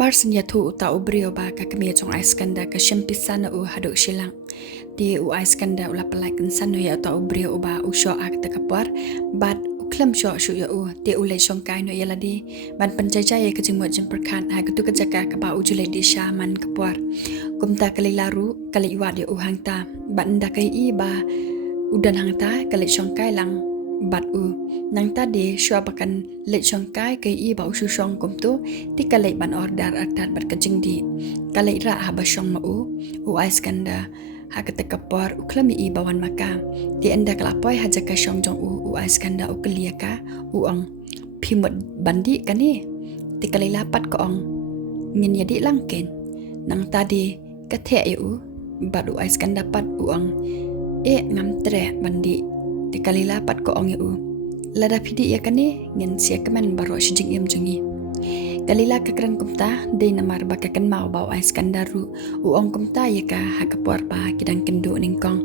Marsnya tu uta ubrio ba ka kemia chong aiskanda ka shempisana u haduk shilang. Di u aiskanda ula pelai kensan ya uta ubrio ba u shoh ak takapar bat uklam shoh shu ya u di ulai chong kai no yala di ban penjajah ya kejengmu jem perkan ha ketu kejaka ka ba ujulai di shaman kapar. Kumta kali laru kali iwa di u hangta bat nda kai i ba udan hangta kali chong kai lang bat u nang tadi syua bakan lek chong kai kai i ba u shong kum tu ti kalai ban order atat bat kajing di kalai ra ha ba shong ma u aiskanda ha kata kapar u klami i bawan maka ti enda kalapoi ha jaka shong jong u aiskanda u kelia ka u ang phimot bandi kani ti kalai lapat ko ong ngin yadi langken nang tadi kathe u bat u aiskanda pat u ang ngam tre bandi di kali lapat ko ong u lada pidi ya kane ngin sia kemen baro shijing yam jungi kalila kakran kumta de namar bakakan mau bau ais kandaru u ong kumta ya ka hakapor ba kidang kendo ningkong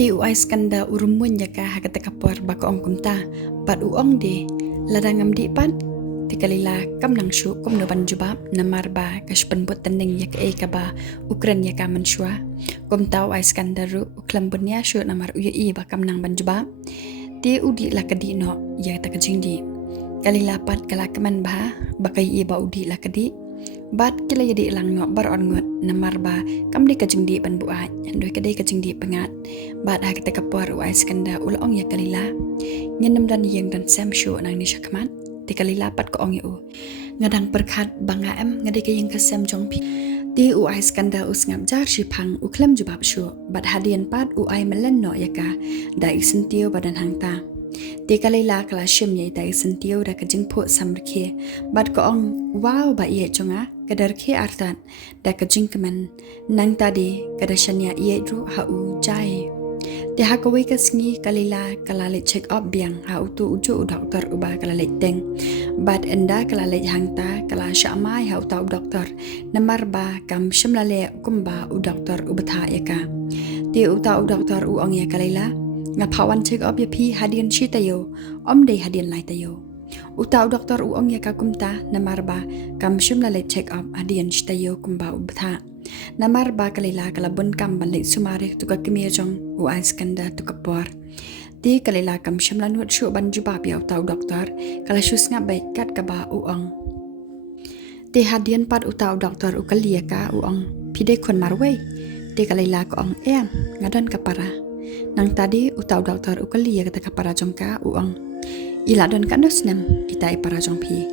ti u ais kanda urumun ya ka hakata kapor ba ko ong kumta bat u ong de lada ngam di pan ti kalila kam nang shu kum no ban jubab namar ba kashpan bot tanding ya ka ba ukran ya ka manshwa kum tau ais kandaru uklam bunya shu namar u i ba kam nang ban jubab ti udi la kadi no ya ta kajing di kalila pat kala kaman ba bakai i ba udi la kadi bat kila yadi lang no bar on ngot namar ba kam di kajing di ban buat andoi kadai kajing di pengat bat ha kita kapor u ais kanda ula ong ya kalila ngenam dan yang dan sam shu nang ni syakman ti kalila pat ko ong u ngadang perkhat banga em ngade ke yang kasam jong pi ti u ais kanda us ngam jar shi phang u klam jubab shu bat hadian pat u ai melen no yaka da isentio badan hangta ti kalila kala shim ye da isentio da kajing pho samrkhe bat ko ong wow ba ye chonga kadar khe artan da kajing kemen nang tadi kada shanya ye ru ha u jai ti ha ko weka sngi kalila kala le check up biang ha u tu uju doktor uba kala le teng bat enda kala le hangta kala shamai ha u ta doktor namar ba kam shimla le kumba u doktor ubatha yaka ti u ta doktor u ong ya kalila nga phawan check up ya phi hadian shi tayo om dei hadian lai tayo u ta doktor u ong ya ka kumta namar ba kam shimla le check up hadian shi tayo kumba ubatha namar ba kalila kala bun kam ban le sumare tu ka kemia jong u ais kanda tu kapor ti kalila kam shimla nut shu ban jubab ya u ta doktor kala shus nga bai kat ka ba u ong ti hadian pat u ta doktor u kalia ka u ong phide khon marwei ti kalila ko ong ngadan kapara nang tadi u ta doktor u kalia ka kapara jong ka u ong ila don kan dosnem itai para jong phi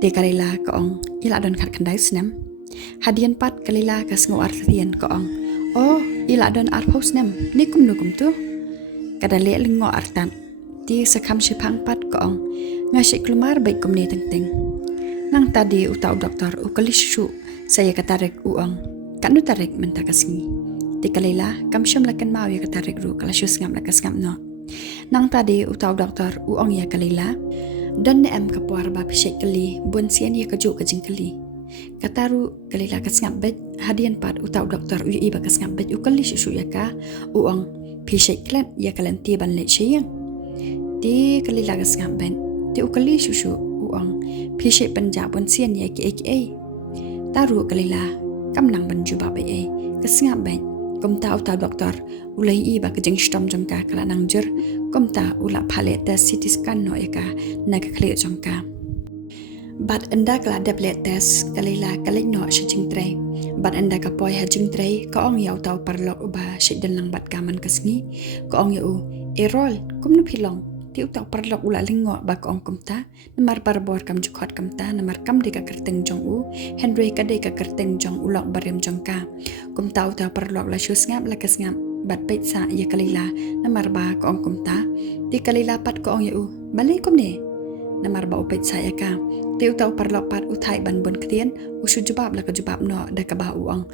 ti kalila ko ong ila don khat kandai snem hadian pat kalila kas ngo artian ko ong ila don arpos nem nikum nukum tu kada le lingo artan ti sakam shipang pat ko ong ngasi klumar baik kum ni teng nang tadi utau doktor u kalishu saya katarik u ong kanu tarik menta kasngi ti kalila kam sham lakan mau ya katarik ru kalashus ngam lakas ngam no nang tadi utau doktor u ong ya kalila dan ne am kapwar ba pishek kali bun sian ya kaju kajing kali kataru kalila kasngap bet hadian pat utau doktor u iba kasngap bet u kali shu ya ka u ong pishek klan ya kalan ti ban le sheyang ti kalila kasngap ben ti u kali shu u ong pishek panjab bun sian ya ki taru kalila kam nang ban juba ba kasngap ben komta utau doktor ulai iba kajing stom jongka kala nang jur komta ula phale ta CT scan no ya ka na ka khle jongka bat anda kala daplet test kalila kalai no shijing tray bat anda ka poi ha jing tray ka ong yaw taw parlok uba shidan lang bat kaman kasngi ka ong yu erol kumnu philong ti utaw parlok ula lingo ba ka ong kumta namar barbor kam jukhot kamta namar kam de ka kerteng jong u henry ka de ka kerteng jong ulok barem jong ka kumta utaw parlok la shus ngap la kas ngap bat pet sa ya kalila namar ba ka ong kumta ti kalila pat ka ong yu malay kum ne namar ba upet saya ka ti utaw parlok pat uthai ban bon krien usu jubab la ka jubab no da ka ba uang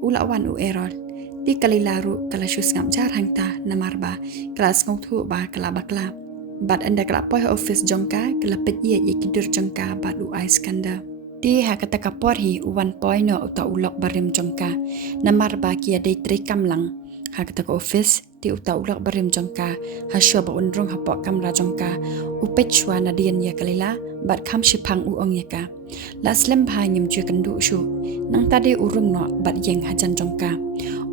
ula wan u erol ti kalila ru kala shus ngam jar hangta namar ba kelas ngau thu ba kala bakla bat anda kala poi office jongka kala pet ye kidur jongka bat u ais kanda ti ha kata kapor hi 1 point no uta ulok barem jongka namar ba kia dei tri kamlang ha kata ko office ti uta ulak barim jongka ha shoh ba unrong ha pok kamera jongka upechwa na dian ya kalila bat kham shipang uong ya ka la slem bha nyim ju kandu shu nang tade urung no bat yeng hajan jongka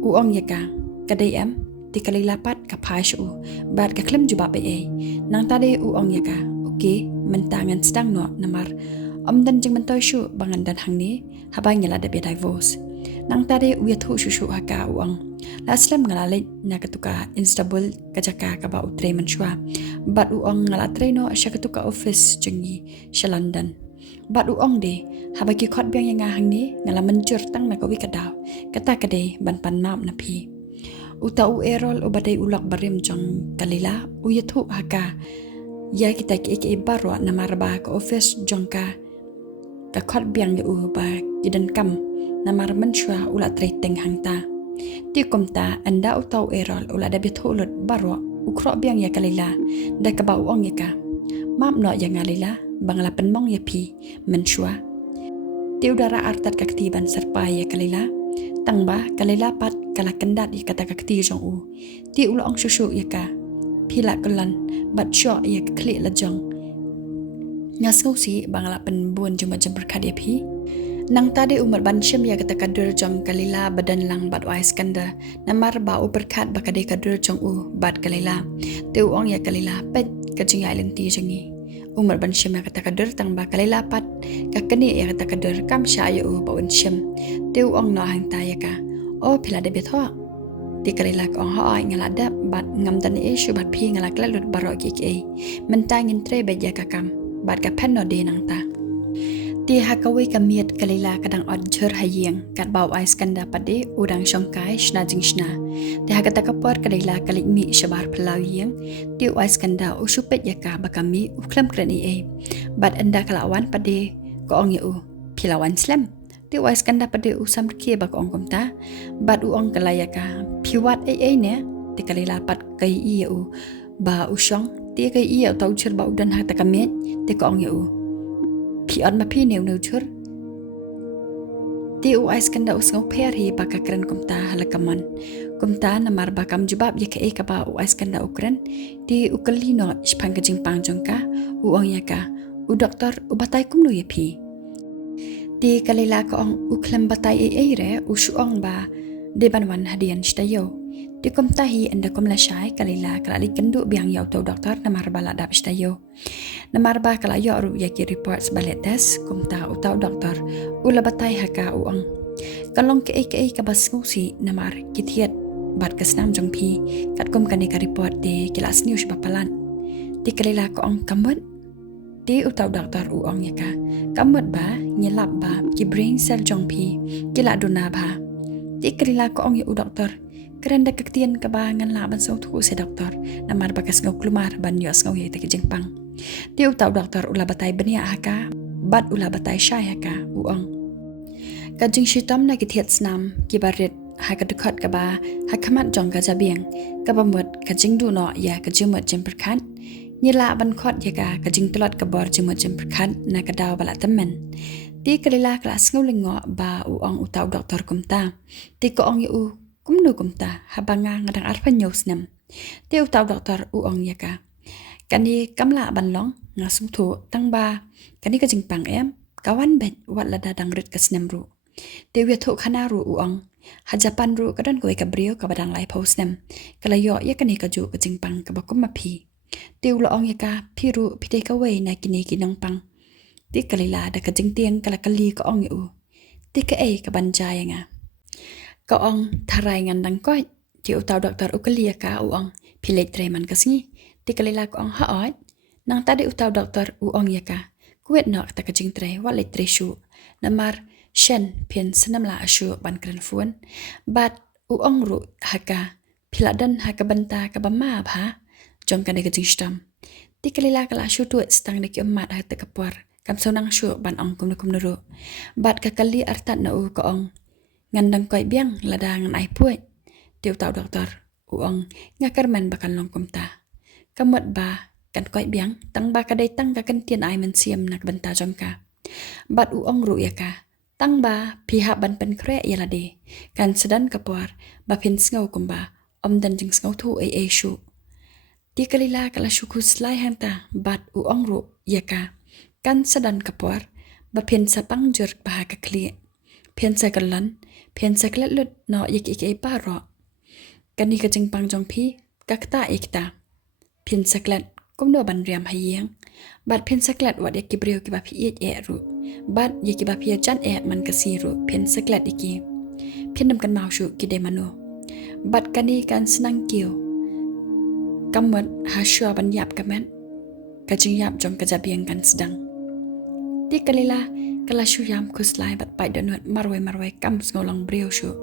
uong ya ka kadai am ti kalila pat ka phai shu bat ka klem ju ba be nang tade uong ya ka okay mentangan sedang no namar dan jeng mentoy shu bangan dan hang ni habang nyala da be divorce nang tade uya thu shu haka uang laslam ngalale na katuka instable kajaka ka ba utre manshwa bat uang ngala treno asya katuka office jengi sha London bat uang de habaki khot byang yang hang ni ngala mencur tang na kawi kadaw kata kade ban pan map na phi uta u erol ubadai ulak barim jong kalila uya thu haka ya kita ke barwa na marba ka office jongka ka khot byang ya u ba kidan kam namar manshwa ula treteng hangta ti komta anda utau erol ula da bitholot barwa ukro byang ya kalila da ka ba uong ya ka map no ya ngalila bangla penmong ya pi manshwa ti udara artat ka ktiban serpa ya kalila tangba kalila pat kala kendat ya kata ka kti jong u ti ula ong shushu ya ka pila kelan bat sho ya kli la jong ngasau si bangla penbun juma jember kadia pi nang tadi umar ban syem ya kata kadur jong kalila badan lang bat wais kanda namar ba u berkat ba kadai kadur jong u bat kalila te uong ya kalila pet kajing ya lenti jengi umar ban syem ya kata kadur tang ba kalila pat ka keni ya kata kadur kam sha ya u ba un syem te uong no hang ta ya ka o pila de betho ti kalila ko ha ai ngala da bat ngam dan e shu bat phi ngala klalut baro ki ke mentangin tre be ya ka kam bat ka pen no de nang ta ti hakawi kamiet kalila kadang odjur hayeng kat baw ais kanda pade udang shongkai shna jing shna ti hakata kapor kalila kalik mi shabar plau yeng ti ais kanda usupet yaka bakami uklam krani e bat anda kalawan pade ko ong yu pilawan slam ti ais kanda pade usam ke bak ong komta bat u ong kalayaka piwat e ne ti kalila pat kai i yu ba usong ti kai i tau chur ba udan hakata kamiet ti ko ong yu pi on ma pi neu chur ti u ais kanda usngau pher hi baka kran kumta halakaman kumta namar bakam jubab ye ke ka ba u ais kanda ukran ti ukalino spang ka jingpang jongka u ong yaka u doktor u batai kumno ye pi ti kalila ko ong uklam batai re u shuong ba de banwan hadian shtayo ti kumta hi anda kumla shai kalila kalali kendu biang yau to doktor namar bala dap shtayo namar ba kala yo ru ya ki reports balet test kumta utau doktor ula batai haka uang kalong ke ka bas ngusi namar kithiat bat kasnam jong pi kat kum kani ka report de kelas news bapalan ti kalila ko ong kamut ti utau doktor uang ya ka kamut ba nyelap ba ki brain cell jong pi kila duna ba ti kalila ko ong ya u doktor keranda kektian kebangan la ban so thu se doktor namar bakas ngau klumar ban yos ngau ye te jingpang ti utau doktor ula batai benia haka bat ula batai shai haka uong kajing shitom na kithiat snam kibaret haka dekot ka ba hakamat jong ka jabiang ka bamut kajing du no ya kajimut jimperkan nyila ban khot ya ka kajing tulot ka bor jimut jimperkan na ka daw bala temen ti kalila kelas ngau lengo ba uong utau doktor kumta ti ko ong yu kumno kumta habanga ngadang arpan nyosnam ti utau doktor uong ya ka kani kamla banlong ngasum thu tangba kani ka jingpang em kawan bet watla dadang rit kasnam ru te wi thu khana ru uang hajapan ru kadan koi ka brio ka badang lai posnam kalayo ya kani ka ju ka jingpang ka bakum ma phi te ulo ong ya ka phiru phite ka wei na kini kinong pang ti kalila da ka jingtiang kala kali ka ong yu ti ka e ka banjaya nga ka ong tharai ngandang koi ti utau doktor ukalia ka uang philek treman kasngi ti kalila ko ang haot nang tadi utau doktor uong yaka kuet nok ta kajing tre wale tre shu namar shen pin senam la ashu ban kran fuan bat uong ru haka philadan haka banta ka bama bha jong kan kajing stam ti kalila kala shu tu stang de ki mat ha ta kapor kam sonang shu ban ong kum ru bat ka kali artat na u ko ong ngandang koi biang lada ngan ai puet ti utau doktor uong ngakarman bakal long kumta kamut ba kan koi biang tang ba kadai tang ka kan tien ai men siam nak banta jongka bat uong ru ya ka tang ba pihak ban pen kre ya lade kan sedan kapor ba pin ngau kumba dan jing ngau thu ai shu. Di kalila kala syuku selai hanta bat u ongru yaka. Kan sadan kapuar, ba pensa pangjur baha kakli. Pensa kalan, pensa kalat lut no yaki paro. Kani kajing pangjong pi, kakta ikta. Pensa kalat, kum no ban riam hayang. Bat pensa kalat wat yaki brio ki ba pi ru. Bat yaki ba pi jan man kasiru, pensa kalat iki. Pendam kan mau syu ki de manu. Bat kani kan senang kiu. Kamat hasya ban yap kaman. Kajing yap jong kajabiang kan sedang. Di kalila kala syuyam kuslai bat pai danut marwai kam ngolang brio syu.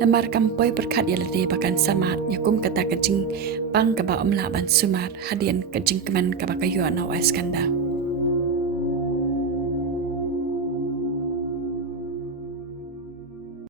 Namar kampoi berkat yalade bakan samat yakum kata kajing pang kaba omla ban sumar hadian kajing keman kaba kayu anau aiskanda.